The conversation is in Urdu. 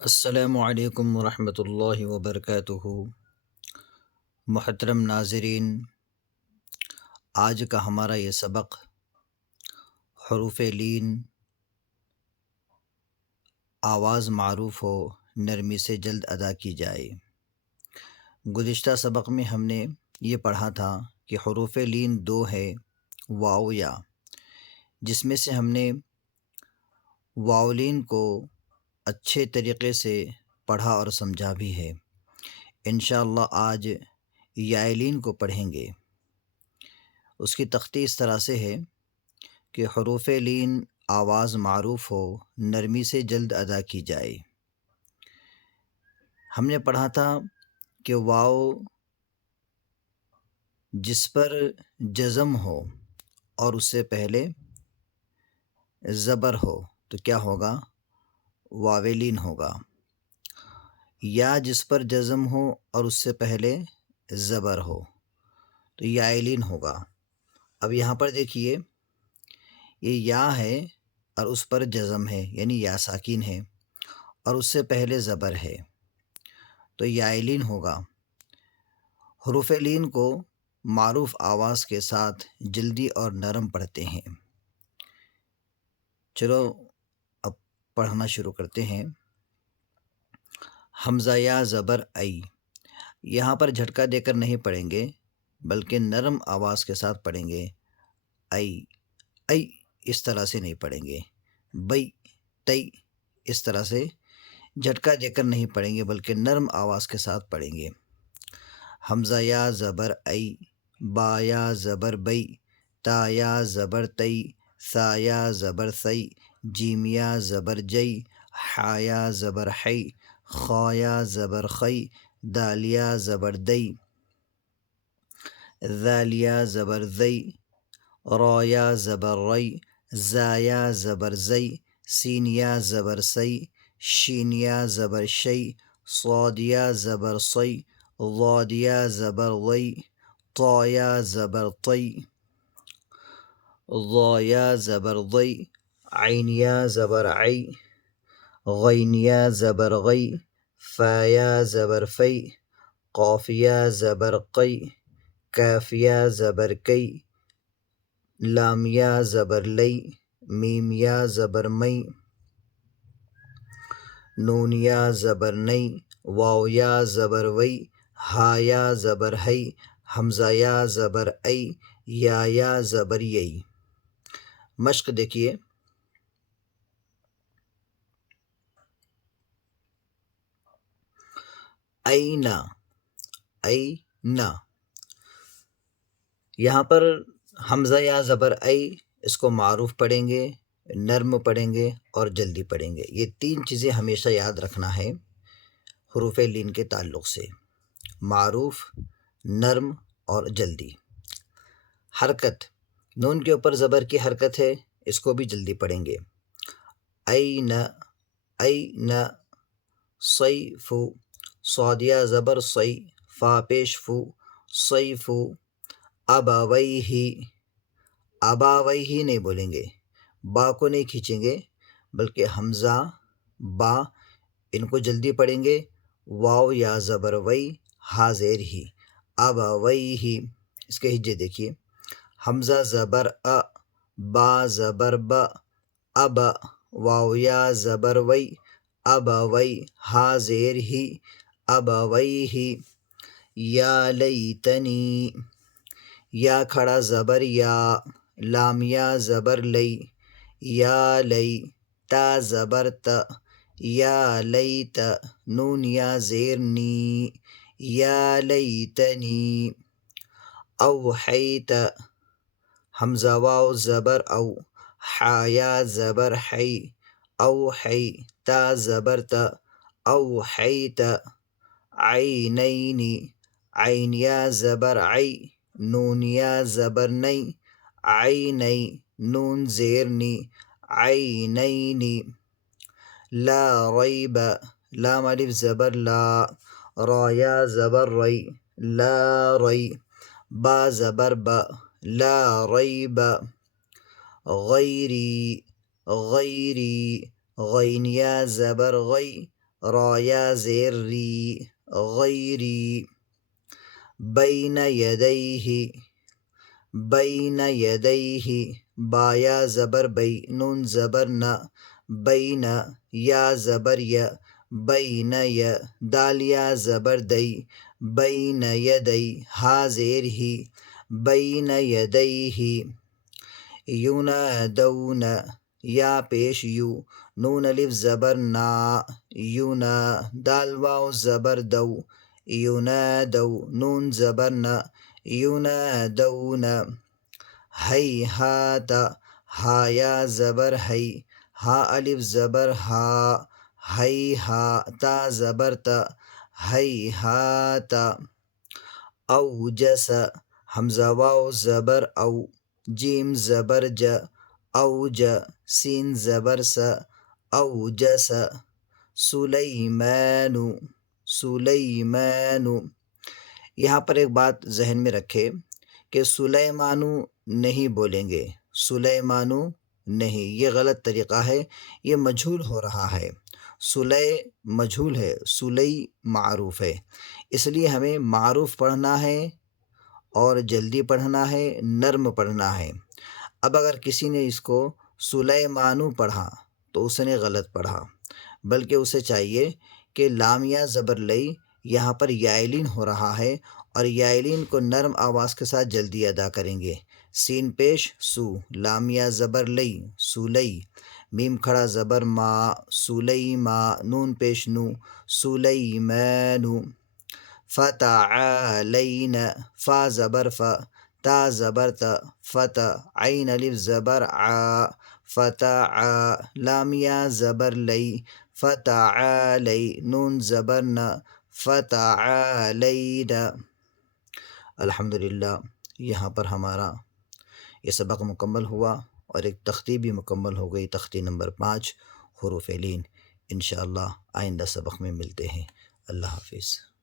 السلام علیکم ورحمۃ اللہ وبرکاتہ۔ محترم ناظرین، آج کا ہمارا یہ سبق حروف لین آواز معروف ہو، نرمی سے جلد ادا کی جائے۔ گزشتہ سبق میں ہم نے یہ پڑھا تھا کہ حروف لین دو ہے، واو یا، جس میں سے ہم نے واولین کو اچھے طریقے سے پڑھا اور سمجھا بھی ہے۔ انشاءاللہ آج یائلین کو پڑھیں گے۔ اس کی تختی اس طرح سے ہے کہ حروف لین آواز معروف ہو، نرمی سے جلد ادا کی جائے۔ ہم نے پڑھا تھا کہ واو جس پر جزم ہو اور اس سے پہلے زبر ہو تو کیا ہوگا؟ واویلین ہوگا۔ یا جس پر جزم ہو اور اس سے پہلے زبر ہو تو یائلین ہوگا۔ اب یہاں پر دیکھیے، یہ یا ہے اور اس پر جزم ہے، یعنی یا ساکین ہے، اور اس سے پہلے زبر ہے تو یائلین ہوگا۔ حروف لین کو معروف آواز کے ساتھ جلدی اور نرم پڑھتے ہیں۔ چلو اب پڑھنا شروع کرتے ہیں۔ حمزہ یا زبر ای، یہاں پر جھٹکا دے کر نہیں پڑھیں گے بلکہ نرم آواز کے ساتھ پڑھیں گے۔ ای، ای اس طرح سے نہیں پڑھیں گے۔ بئی، تئی اس طرح سے جھٹکا دے کر نہیں پڑھیں گے بلکہ نرم آواز کے ساتھ پڑھیں گے۔ حمزہ یا زبر ای، با یا زبر بئی، تا یا زبر تئی، ثا یا زبر ثئی، جیم یا زبر جئی، حا یا زبر حی، خا یا زبر خی، دال یا زبر دئی، ذال یا زبر ذئی، را یا زبر ری، زا یا زبر زئی، سین یا زبر سی، شین یا زبر شی، صاد یا زبر صی، ضاد یا زبر ضی، طا یا زبر طی، ضا یا زبر ضی، عین یا زبر عی، غین یا زبر غی، فا یا زبر فی، قاف یا زبر قی، کاف یا زبر کی، لام یا زبر لی، میم یا زبر می، نون یا زبر نئی، واو یا زبر وی، ہا یا زبر ہی، حمزہ یا زبر ای، یا زبر یئی۔ مشق دیکھیے۔ اینا، اینا، یہاں پر حمزہ یا زبر ای، اس کو معروف پڑھیں گے، نرم پڑھیں گے اور جلدی پڑھیں گے۔ یہ تین چیزیں ہمیشہ یاد رکھنا ہے حروف لین کے تعلق سے: معروف، نرم اور جلدی۔ حرکت، نون کے اوپر زبر کی حرکت ہے، اس کو بھی جلدی پڑھیں گے۔ این، این، صیف، صاد یا زبر صی، فا پیش فو، صیف، ابویہ، اباویہ نہیں بولیں گے، با کو نہیں کھینچیں گے بلکہ حمزہ، با ان کو جلدی پڑھیں گے۔ واو یا زبر وی، ہا زیر ہی، ابویہ۔ اس کے ہجے دیکھیے: حمزہ زبر ا، با زبر با، اب، واو یا زبر وی، ابوی، ہا زیر ہی، ابویہ۔ یا لیتنی، یا کھڑا زبر یا، لام یا زبر لی، یا لی، تا زبر تا، یا لیت، نون یا زیر نی، یا لیتنی۔ اوحیت، حمزہ واو زبر او، حا یا زبر حی، اوحی، تا زبر تا، اوحیت۔ عینین، عین یا زبر عی، نون یا زبر نئی، عینی، نون زیر نی، عینین۔ لا ریب، لام الف زبر لا، را یا زبر ری، لا ری، با زبر با، لا ریب۔ غیری، غیری، غین یا زبر غی، را یا زیر ری غیری بین یدیہ بین یدیہ با یا زبر بی نون زبر نہ بین یا زبر یا بین یا دال یا زبر دی بین یدی ہا زیر ہی بین یدیہ ینادون یا پیش یو نون الف زبر نا یونا دال واو زبر دو ینادو نون زبر نا ینادون ہیہات ہا یا زبر ہی ہا الف زبر ہا ہیہا تا زبر تا ہیہات اوجس حمزہ واو زبر او جیم زبر ج اوج سین زبر س اوجس سلیمان سلیمان یہاں پر ایک بات ذہن میں رکھے کہ سلیمانو نہیں بولیں گے، سلیمانو نہیں، یہ غلط طریقہ ہے، یہ مجھول ہو رہا ہے۔ سلے مجھول ہے، سلی معروف ہے، اس لیے ہمیں معروف پڑھنا ہے اور جلدی پڑھنا ہے، نرم پڑھنا ہے۔ اب اگر کسی نے اس کو سلیمانو پڑھا تو اس نے غلط پڑھا، بلکہ اسے چاہیے کہ لامیا زبر لئی یہاں پر یائلین ہو رہا ہے اور یائلین کو نرم آواز کے ساتھ جلدی ادا کریں گے۔ سین پیش سو، لامیا زبر لئی سولی، میم کھڑا زبر ما سلیما، نون پیش نو سلیمانو، فتعالین فا زبر فا تا زبر تا فتا، عین الف زبر ع فتع، لامیا زبر لئی فتعالی، نون زبر نا فتعالین۔ الحمدللہ یہاں پر ہمارا یہ سبق مکمل ہوا اور ایک تختی بھی مکمل ہو گئی، تختی نمبر 5 حروف لین۔ انشاءاللہ آئندہ سبق میں ملتے ہیں۔ اللہ حافظ۔